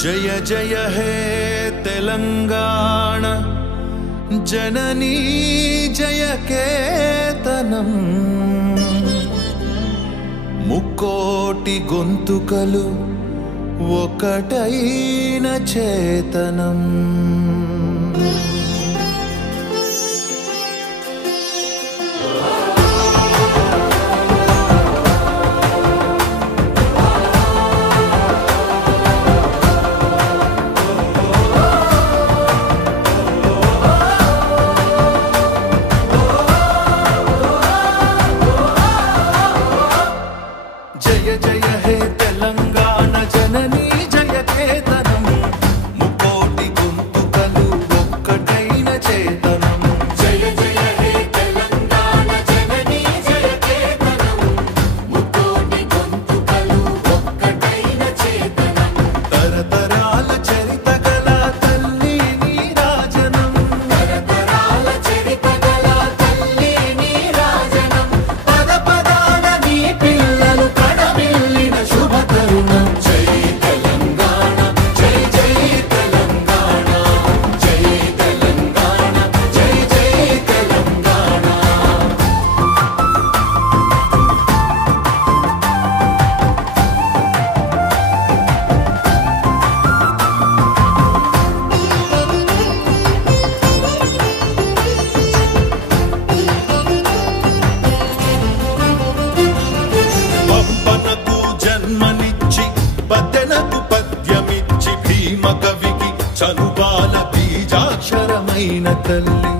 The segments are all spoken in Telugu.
जय जय हे तेलंगाण जननी जय केतनम मुक्कोटि गोंतुकलु ఒకటైన చేతనం జయ జయ హే తెలంగాణ జననీ జయ కేతనం ముకోటి గొంతుకలు ఒక్కటైన చేతనం జయ జయ హే తెలంగాణ జననీ జయ కేతనం ముకోటి గొంతుకలు ఒక్కటైన చేతనం తరతరాల చరిత గల తల్లి నీరాజనం తరతరాల చరిత గల తల్లి నీరాజనం పద పదాన నీ పిల్లలు కడమిల్లిన శుభ తరుణం జై తెలంగాణ జై జై తెలంగాణ జై తెలంగాణ జై జై తెలంగాణ పంపనకు జన్మనిచ్చి పద్దెనకు పద్యమిచ్చి భీమ కవికి చనుబాల బీజాక్షరమైన తల్లి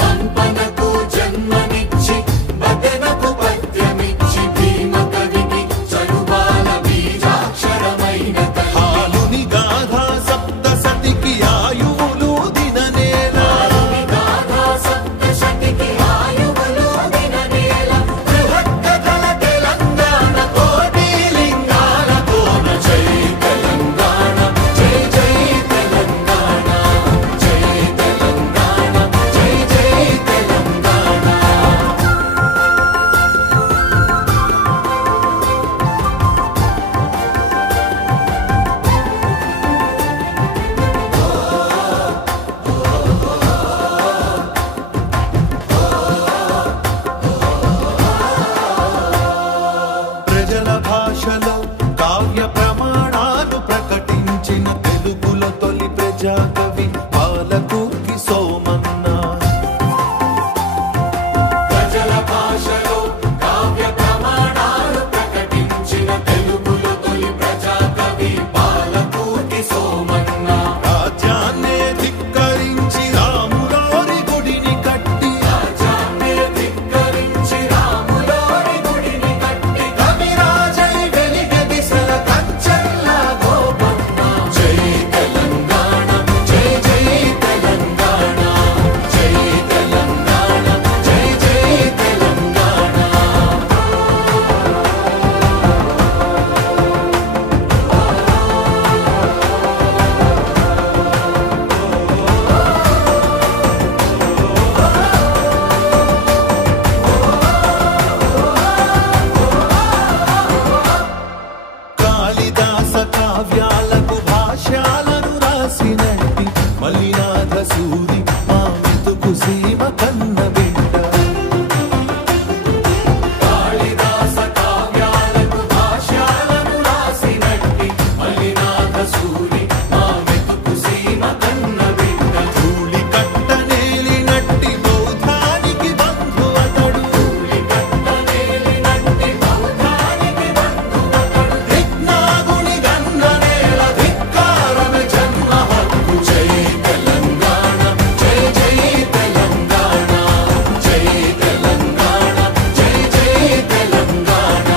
పంపనకు జన్మనిచ్చి బదెనకు పద్యమిచ్చి భీమ కవికి చనుబాల బీజాక్షరమైన తల్లి హాలుని గాథా సప్తసతికి ఆయువులు దిననేల గాథా సప్తశతికి ఆయువులు దిననేల బృహత్కథల తెలంగాణ కోటి లింగాల కోన జై తెలంగాణ జై జై తెలంగాణ జై తెలంగాణ జై జై తెలంగాణ ప్రజల భాషలో కావ్య ప్రమాణాలు ప్రకటించిన తెలుగులో తొలి ప్రజాకవి పాలకుర్తి సోమన్న ప్రజల భాషలో కావ్య ప్రమాణాలు ప్రకటించిన తెలుగులో తొలి ప్రజాకవి పాలకుర్తి సోమన్న రాజ్యాన్నే ధిక్కరించి రాములోరి గుడిని కట్టి రాజ్యాన్నే ధిక్కరించి రాములోరి గుడిని కట్టి కవిరాజై వెలిగె దిశల కంచెల్ల గోపన్న జై తెలంగాణ జై జై తెలంగాణ జై తెలంగాణ జై జై తెలంగాణ కాళిదాస కావ్యాలకు భాష్యాలను రాసినట్టి మల్లినాథ సూరి మా మెతుకు సీమ కన్న బిడ్డ కాళిదాస కావ్యాలకు భాష్యాలను రాసినట్టి మల్లినాథ సూరి మా మెతుకు సీమ కన్న బిడ్డ ధూళి కట్టనేలినట్టి బౌద్ధానికి బంధు అతడు ధూళి కట్టనేలినట్టి బౌద్ధానికి బంధువతడు దిక్నాగుని గన్న నేల ధిక్కారమే జన్మ హక్కు జై తెలంగాణ జై జై తెలంగాణ జై తెలంగాణ జై జై తెలంగాణ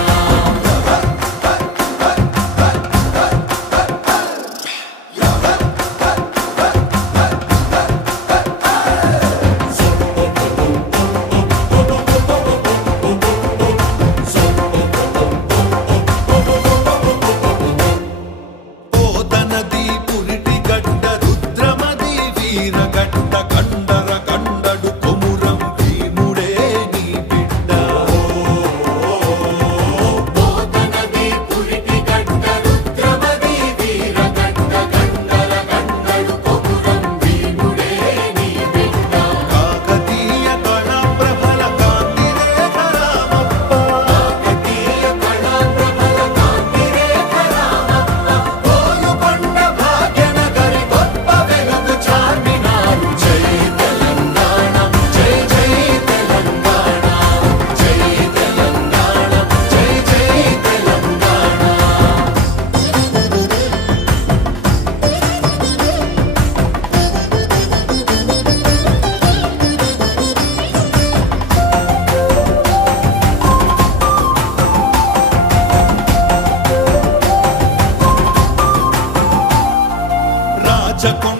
పోతనది పురిటి గడ్డ రుద్రమది వీరగడ్డ కండర కండడు కొమురం భీముడే నీ బిడ్డ పోతనది పురిటి గడ్డ రుద్రమ పంచకొండ